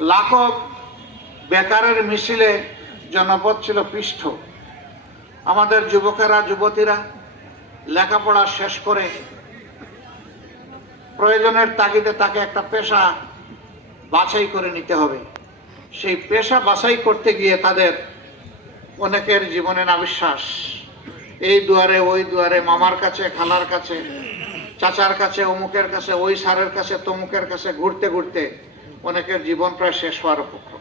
লাখো বেকারের মিছিলে জনপদ ছিল পৃষ্ঠ। আমাদের যুবকেরা, যুবতীরা লেখাপড়া শেষ করে প্রয়োজনের তাগিদে তাকে একটা পেশা বাছাই করে নিতে হবে। সেই পেশা বাছাই করতে গিয়ে তাদের অনেকের জীবনে নাবিশ্বাস এই দুয়ারে, ওই দুয়ারে, মামার কাছে, খালার কাছে, চাচার কাছে, অমুকের কাছে, ওই সারের কাছে, তমুকের কাছে ঘুরতে ঘুরতে অনেকের জীবন প্রায় শেষ হওয়ার উপক্রম।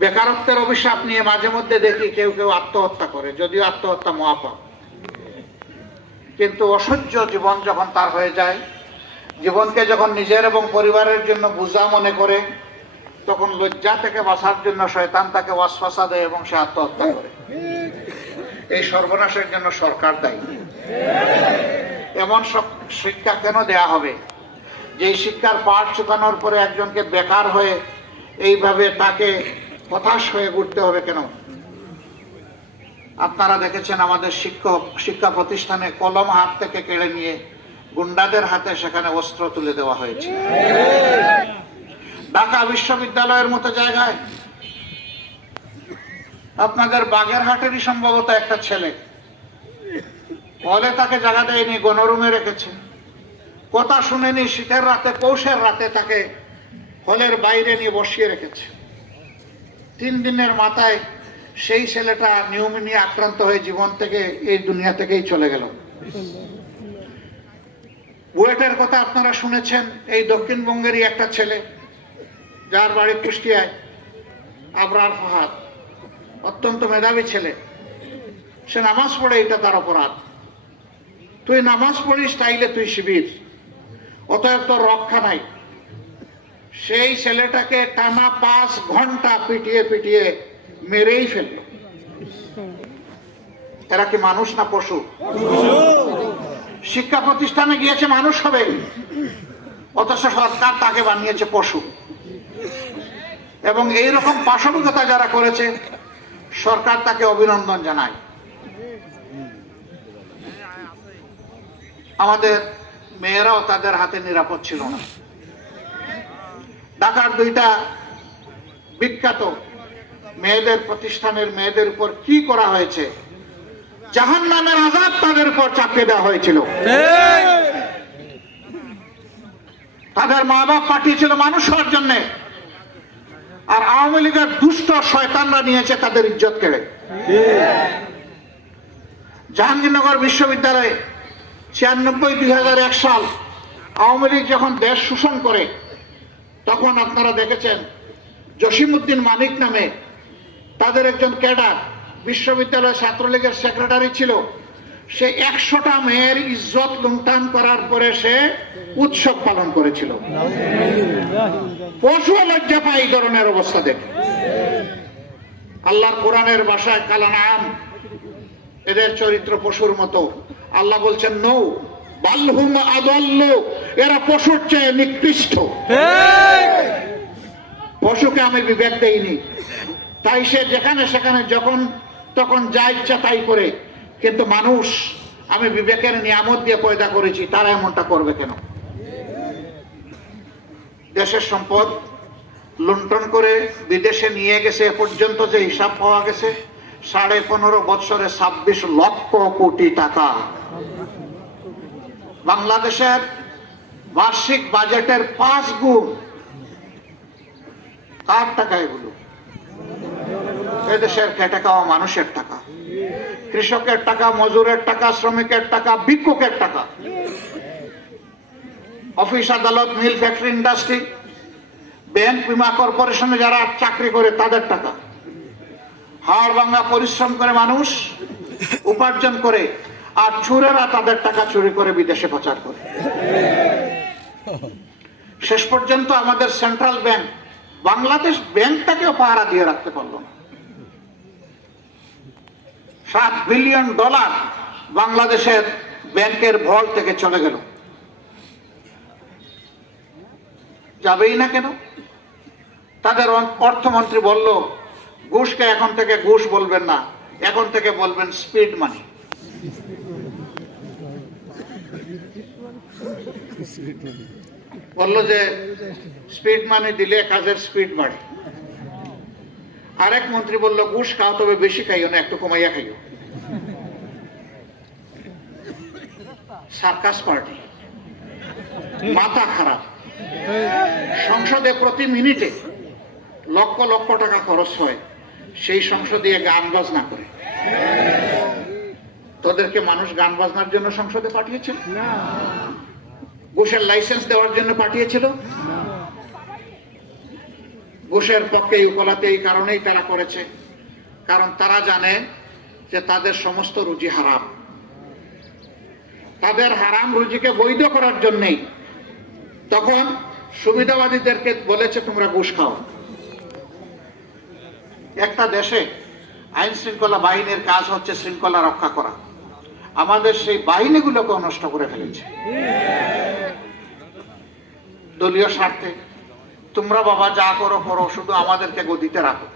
বেকারত্বের অভিশাপ নিয়ে মাঝে মধ্যে দেখি কেউ কেউ আত্মহত্যা করে, যদিও আত্মহত্যা মহাপাপ। কিন্তু অসহ্য জীবন যখন তার হয়ে যায়, জীবনকে যখন নিজের এবং পরিবারের জন্য বোঝা মনে করে, তখন লজ্জা থেকে বাঁচার জন্য শয়তান তাকে ওয়াসফাসা দেয় এবং সে আত্মহত্যা করে। এই সর্বনাশের জন্য সরকার দায়ী। এমন সব শিক্ষা কেন দেয়া হবে? যে শিক্ষার পাঠ শুকানোর পরে একজনকে বেকার হয়ে এইভাবে তাকে হতাশ হয়ে ঘুরতে হবে কেন? আপনারা দেখেছেন আমাদের শিক্ষক শিক্ষা প্রতিষ্ঠানে কলম হাত থেকে কেড়ে নিয়ে গুন্ডাদের হাতে সেখানে অস্ত্র তুলে দেওয়া হয়েছে। ঢাকা বিশ্ববিদ্যালয়ের মতো জায়গায় আপনাদের বাগেরহাটেরই সম্ভবত একটা ছেলে। হলে তাকে জায়গা দেয়নি, গণরুমে রেখেছে। কথা শুনেনি, শীতের রাতে, পৌষের রাতে তাকে হলের বাইরে নিয়ে বসিয়ে রেখেছে। তিন দিনের মাথায় সেই ছেলেটা নিউমোনিয়া আক্রান্ত হয়ে জীবন থেকে এই দুনিয়া থেকেই চলে গেল। বুয়েটের কথা আপনারা শুনেছেন, এই দক্ষিণবঙ্গেরই একটা ছেলে, যার বাড়ি কুষ্টিয়ায়, আবরার ফাহাদ। অত্যন্ত মেধাবী ছেলে। সে নামাজ পড়ে, এটা তার অপরাধ। তুই নামাজ পড়িস, তাইলে তুই শিবির। অতএব তোর রক্ষা নাই। সেই ছেলেটাকে টানা পাঁচ ঘণ্টা পিটিয়ে পিটিয়ে মেরেই ফেলল। এরা কি মানুষ না পশু? শিক্ষা প্রতিষ্ঠানে গিয়েছে মানুষ হবে। অথচ সরকার তাকে বানিয়েছে পশু। এবং এই রকম পাশবিকতা যারা করেছে, সরকার তাকে অভিনন্দন জানায়। আমাদের মেয়েরাও তাদের হাতে নিরাপদ ছিল না। ঢাকার দুইটা বিখ্যাত মেয়েদের প্রতিষ্ঠানের মেয়েদের উপর কি করা হয়েছে? জাহান নামের আজাদ তাদের উপর চাপিয়ে দেওয়া হয়েছিল। তাদের মা বাপ পাঠিয়েছিল মানুষ হওয়ার জন্য। আর আওয়ামী লীগের দুষ্ট শয়তানরা নিয়েছে তাদের ইজ্জত কেড়ে জাহাঙ্গীরনগর বিশ্ববিদ্যালয়ে ছিয়ানব্বই, দুই সাল আওয়ামী লীগ যখন দেশ শোষণ করে, তখন আপনারা দেখেছেন জসিমউদ্দিন মানিক নামে তাদের একজন ক্যাডার বিশ্ববিদ্যালয় ছাত্রলীগের সেক্রেটারি ছিল। সে একশোটা মেয়ের ইজ্জত লুণ্ঠান করার পরে সে উৎসব পালন করেছিল। পশু লজ্জা পায় এই ধরনের অবস্থা দেখে। আল্লাহর কোরআনের বাসায় কালানাম, এদের চরিত্র পশুর মতো। আল্লাহ বলছেন নৌ বাল্হুম আদল্য এরা পশুর চেয়ে নিকৃষ্ট। পশুকে আমি বিবেক দেইনি। তাই সে যেখানে সেখানে যখন তখন যা ইচ্ছা তাই করে। কিন্তু মানুষ আমি বিবেকের নিয়ামত দিয়ে পয়দা করেছি তারা এমনটা করবে কেন? দেশের সম্পদ লুণ্ঠন করে বিদেশে নিয়ে গেছে এ পর্যন্ত যে হিসাব পাওয়া গেছে সাড়ে পনেরো বছরে ছাব্বিশ লক্ষ কোটি টাকা। বাংলাদেশের বার্ষিক বাজেটের পাঁচ গুণ। কার টাকা এগুলো? এদেশের খেটে খাওয়া মানুষের টাকা। কৃষকের টাকা, মজুরের টাকা, শ্রমিকের টাকা, ভিক্ষুকের টাকা। অফিস, আদালত, মিল, ফ্যাক্টরি, ইন্ডাস্ট্রি, ব্যাংক, বিমা কর্পোরেশনে যারা চাকরি করে তাদের টাকা। হাড় ভাঙা পরিশ্রম করে মানুষ, উপার্জন করে, আর চোরেরা তাদের টাকা চুরি করে বিদেশে পাচার করে। শেষ পর্যন্ত আমাদের সেন্ট্রাল ব্যাংক, বাংলাদেশ ব্যাংকটাকেও পাহারা দিয়ে রাখতে পারল না। সাত বিলিয়ন ডলার বাংলাদেশের ব্যাংকের ভল থেকে চলে গেল। যাবেই না কেন? তাদের অর্থমন্ত্রী বলল ঘুষকে এখন থেকে ঘুষ বলবেন না, এখন থেকে বলবেন স্পিড মানি বলল যে স্পিড মানি দিলে কাজের স্পিড বাড়ে। আরেক মন্ত্রী বলল, ঘুষ খাও তবে বেশি খাইও না, একটু কমাইয়া খাইও। Circus party. মাথা খারাপ। সংসদে প্রতি মিনিটে লক্ষ লক্ষ টাকা খরচ হয়। সেই সংসদে গান বাজনা করে। তোদেরকে মানুষ গান বাজনার জন্য সংসদে পাঠিয়েছিল? ঘুষের লাইসেন্স দেওয়ার জন্য পাঠিয়েছিল? ঘুষের পক্ষে উকলাতে এই কারণেই তারা করেছে। কারণ তারা জানে যে তাদের সমস্ত রুজি হারাম। তাদের হারাম রুজিকে বৈধ করার জন্যেই তখন সুবিধাবাদীদেরকে বলেছে তোমরা ঘুষ খাও। একটা দেশে আইন শৃঙ্খলা বাহিনীর কাজ হচ্ছে শৃঙ্খলা রক্ষা করা। আমাদের সেই বাহিনীগুলোকে নষ্ট করে ফেলেছে। দলীয় স্বার্থে। তোমরা বাবা যা করো করো শুধু আমাদেরকে গদিতে রাখো।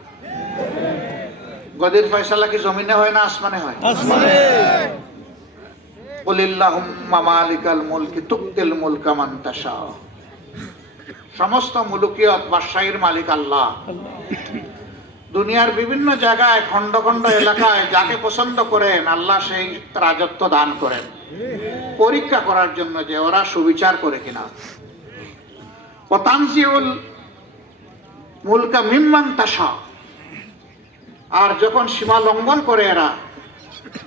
গদির ফয়সালা কি জমিনে হয় না আসমানে হয়? সমস্ত মুলুকিয়ত বাদশাহীর মালিক আল্লাহ। দুনিয়ার বিভিন্ন জায়গায় খন্ড খন্ড এলাকায় যাকে পছন্দ করেন, আল্লাহ সেই রাজত্ব দান করেন। পরীক্ষা করার জন্য যে ওরা সুবিচার করে কিনা। মুলকা আর যখন সীমা লঙ্ঘন করে এরা,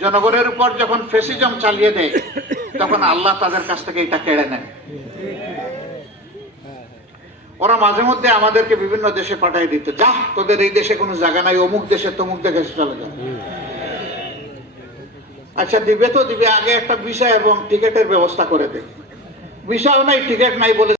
জনগণের উপর যখন ফেসিজম চালিয়ে দেয়, তখন আল্লাহ তাদের কাছ থেকে এটা কেড়ে নেন। ওরা মাঝে মধ্যে আমাদেরকে বিভিন্ন দেশে পাঠিয়ে দিত। যা তোদের এই দেশে কোনো জায়গা নাই অমুক দেশে তমুক দেশে চলে যাবে আচ্ছা দিবে তো দিবে আগে একটা ভিসা এবং টিকেটের ব্যবস্থা করে দে। ভিসাও নাই টিকিট নাই বলে